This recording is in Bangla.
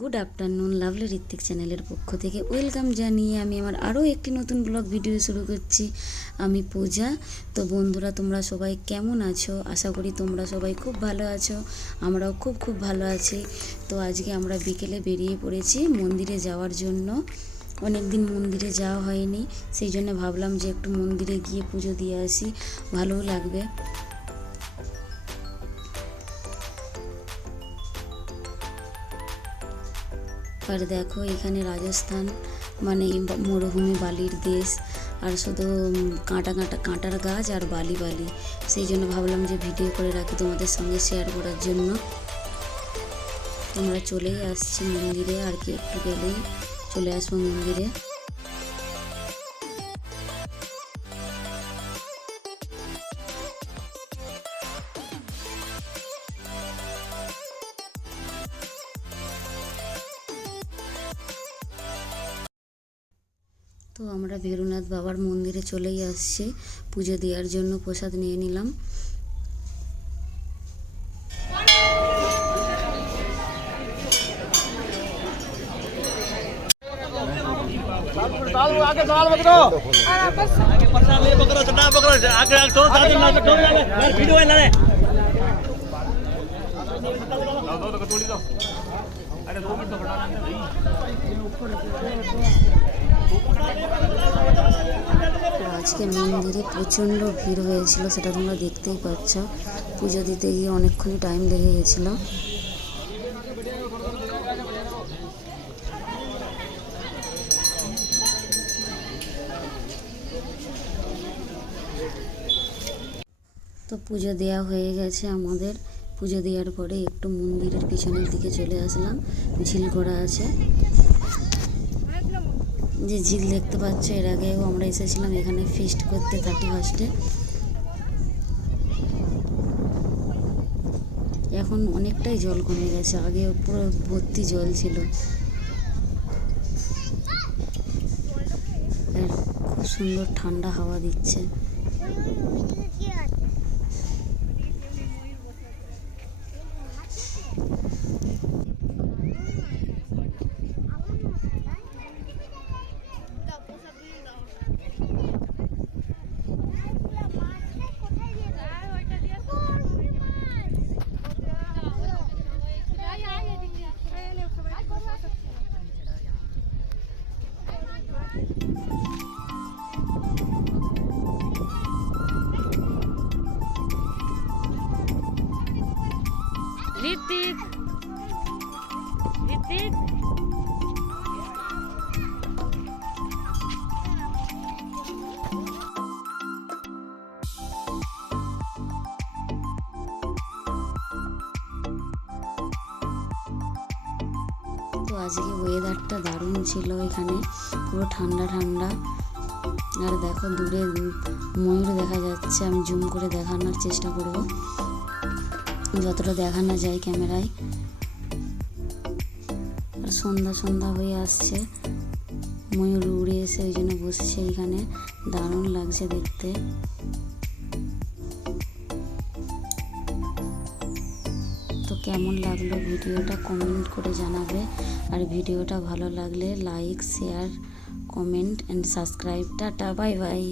গুড আফটারনুন, লাভলি ঋত্বিক চ্যানেলের পক্ষ থেকে ওয়েলকাম জানিয়ে আমি আমার আরও একটি নতুন ব্লগ ভিডিও শুরু করছি। আমি পূজা। তো বন্ধুরা, তোমরা সবাই কেমন আছো? আশা করি তোমরা সবাই খুব ভালো আছো। আমরাও খুব ভালো আছি। তো আজকে আমরা বিকেলে বেরিয়ে পড়েছি মন্দিরে যাওয়ার জন্য। অনেক দিন মন্দিরে যাওয়া হয়নি, সেই জন্য ভাবলাম যে একটু মন্দিরে গিয়ে পুজো দিয়ে আসি, ভালোও লাগবে। আর দেখো, এখানে রাজস্থান মানে মরুভূমি, বালির দেশ, আর শুধু কাঁটার গাছ আর বালি। সেই জন্য ভাবলাম যে ভিডিও করে রাখি তোমাদের সঙ্গে শেয়ার করার জন্য। তোমরা চলেই আসছি মন্দিরে, আর কি একটু গেলেই চলে আসবো মন্দিরে। তো আমরা ভেরুনাথ বাবার মন্দিরে চলেই আসছি পুজো দেওয়ার জন্য। প্রসাদ নিয়ে নিলাম। আজকে মন্দিরে প্রচণ্ড ভিড় হয়েছিল, সেটা তোমরা দেখতেই পাচ্ছ। পুজো দিতে গিয়ে অনেকক্ষণ টাইম লেগে গেছিল। তো পুজো দেওয়া হয়ে গেছে আমাদের। পুজো দেওয়ার পরে একটু মন্দিরের পিছনের দিকে চলে আসলাম। ঝিল করা আছে, যে ঝিল দেখতে পাচ্ছ, এর আগেও আমরা এসেছিলাম এখানে ফিস্ট করতে 31-এ। এখন অনেকটাই জল কমে গেছে, আগে পুরো ভর্তি জল ছিল। আর খুব সুন্দর ঠান্ডা হাওয়া দিচ্ছে। ঋত্বিক, তো আজকে ওয়েদারটা দারুণ ছিল এখানে, পুরো ঠান্ডা। আর দেখো, দূরে ময়ূর দেখা যাচ্ছে। আমি জুম করে দেখানোর চেষ্টা করব, যতটা দেখানো যায় ক্যামেরায়। আর সন্ধ্যা হয়ে আসছে, ময়ূর উড়ে এসে ওই জন্য বসছে এইখানে। দারুণ লাগছে দেখতে। তো কেমন লাগলো ভিডিওটা কমেন্ট করে জানাবে। আর ভিডিওটা ভালো লাগলে like, share, comment and subscribe. Tata, bye bye.